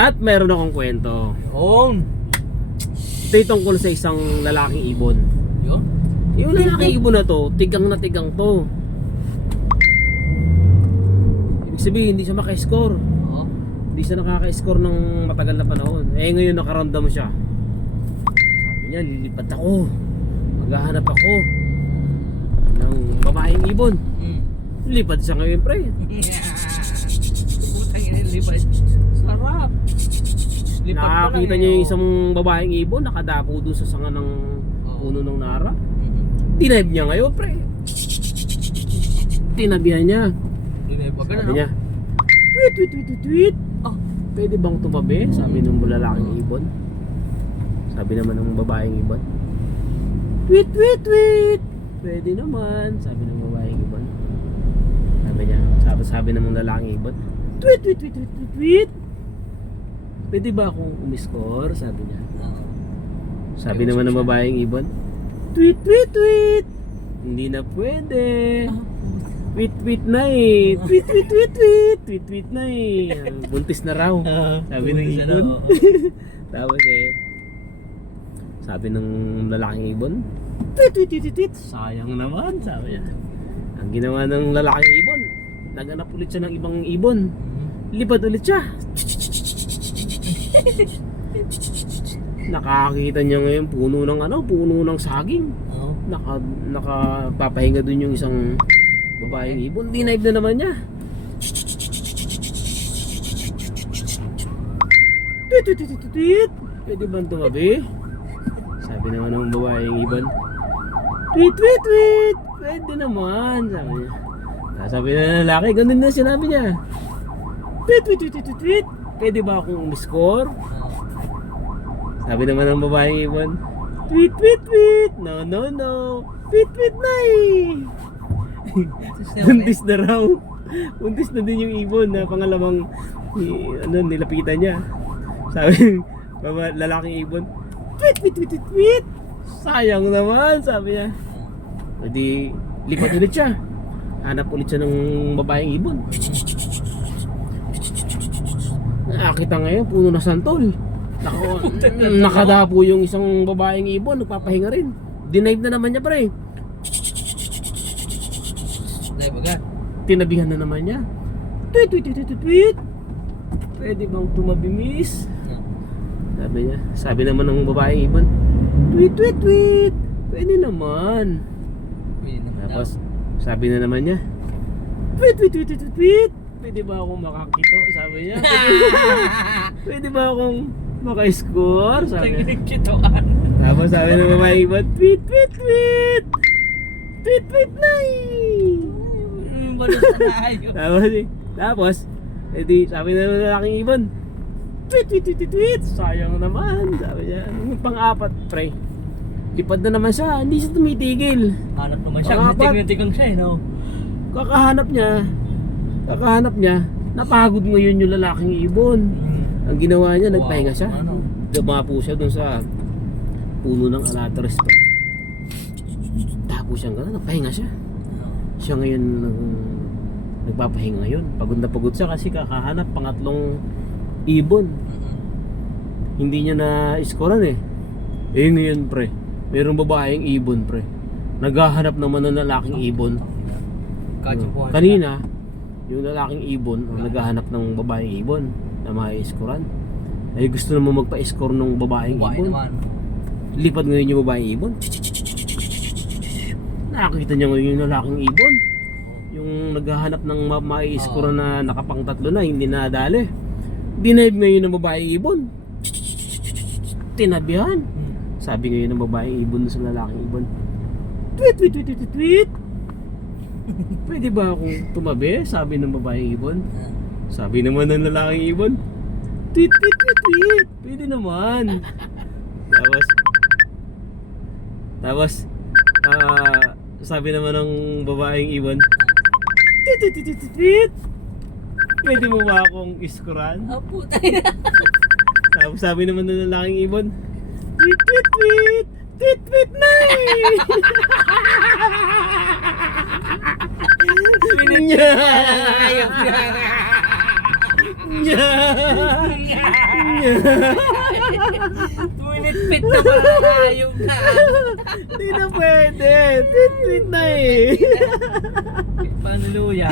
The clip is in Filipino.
At meron akong kwento. Yun. Ito'y tungkol sa isang lalaking ibon. Yun. Yung lalaking ibon na to, tigang na tigang to. Ibig sabihin, hindi siya maka-score. Oo. Hindi siya nakaka-score ng matagal na panahon. Eh ngayon nakaramdam siya. Sabi niya, lilipad ako. Maghahanap ako ng babaeng ibon. Lipad siya ngayon, pre. Putang ina, lipad. Sarap. Lipad pa Nakakita lang niya eh, yung oh. isang babaeng ibon nakadapo doon sa sanga ng puno ng nara. Mhm. Dinive niya ngayon, pre. Tinabihan niya. Lipad ka na, Sabi no? niya, tweet, tweet, tweet, tweet, tweet. Oh. Pwede bang tumabi? Sabi ng lalaking ibon. Sabi naman ng babaeng ibon, tweet, tweet, tweet. Pwede naman. Sabi ng babaeng ibon. Sabi niya, sabi ng lalaking ibon, tweet, tweet, tweet, tweet, tweet, tweet. Pwede ba akong umiscore? Sabi niya. Sabi naman ng babaeng ibon, tweet, tweet, tweet. Hindi na pwede. Tweet, tweet na eh. Tweet, tweet, tweet, tweet. Tweet, tweet na eh. Buntis na raw. Sabi ng Buntis na ibon. raw. Tapos sabi ng lalaking ibon, tweet, tweet, tweet, tweet, tweet. Sayang naman, sabi niya. Ang ginawa ng lalaking ibon, naghanap ulit siya ng ibang ibon. Lipad ulit siya. Nakakita niya ngayon puno ng saging. Oo. Nakapapahinga dun yung isang babaeng ibon. Dinive na naman niya. Tweet, tweet, tweet, tweet, tweet. Pwede bang tumabi? Sabi naman ng babaeng ibon, tweet, tweet, tweet. Pwede naman, sabi niya. Sabi na ng lalaki, ganun na sinabi niya. Tweet, tweet, tweet, tweet, tweet. Pwede ba akong umiscore? Sabi naman ng babaeng ibon, tweet, tweet, tweet. No, no, no. Tweet, tweet na eh. Buntis na raw. Buntis na din yung ibon na pangalawang nilapitan niya. Sabi ng lalaking ibon, tweet, tweet, tweet, tweet, tweet. Sayang naman, sabi niya. O di, lipat ulit siya. Hanap ulit siya ng babaeng ibon. Nakakita ngayon, puno na santol. Nakadapo yung isang babaeng ibon, nagpapahinga rin. Dinive na naman niya, pre. Live agad. Tinabihan na naman niya. Tweet, tweet, tweet, tweet, tweet. Pwede bang tumabi, miss? Sabi niya. Sabi naman ng babaeng ibon, tweet, tweet, tweet. Pwede naman. Tapos, sabi na naman niya, tweet, tweet, tweet, tweet, tweet. Pwede ba akong makakito? Sabi niya. Pwede ba akong maka-score? Sabi niya. Kitoan. Tapos sabi ng babaeng ibon, tweet, tweet, tweet. Tweet, tweet na eh. Balos na tayo. Tapos, edi sabi na ng lalaking ibon, tweet, tweet, tweet, tweet, tweet. Sayang naman. Sabi niya, yung pang-apat, pre. Lipad na naman siya, hindi siya tumitigil. Hanap naman siya. Pang-apat. Tingnan siya eh, no? Kakahanap niya, napagod ngayon yung lalaking ibon. Ang ginawa niya, nagpahinga siya. Ano? Dumapo siya dun sa puno ng alatres. Tapo siya gano'n, nagpahinga siya. Siya ngayon nagpapahinga ngayon. Pagod na pagod siya kasi kakahanap pangatlong ibon. Hindi niya na-scorean eh. Eh ngayon, pre, mayroong babaeng ibon, pre. Naghahanap naman ng lalaking ibon. Kanina, yung lalaking ibon ang naghahanap ng babaeng ibon na ma-scorean. Eh gusto naman magpa-score ng babaeng ibon. Lipad ngayon yung babaeng ibon. Nakakita niya ngayon yung lalaking ibon. Yung naghahanap ng ma-score na nakapang-tatlo na, hindi nadali. Dinive ngayon ng babaeng ibon. Tinabihan. Sabi ngayon ng babaeng ibon sa lalaking ibon, tweet, tweet, tweet, tweet, tweet. Pwede ba akong tumabi? Sabi ng babaeng ibon. Sabi naman ng lalaking ibon, tweet, tweet, tweet, tweet. Pwede naman. Tapos sabi naman ng babaeng ibon, tweet, tweet, tweet, tweet, tweet. Pwede mo ba akong iskuran? Oh, puta na. Tapos sabi naman ng lalaking ibon, tweet, tweet, tweet. Tweet, tweet na eh. Nya. Nya. Tuminit-pit na pala yung ka. Hindi na pwede. Tweet-tweet na eh. Panuloya.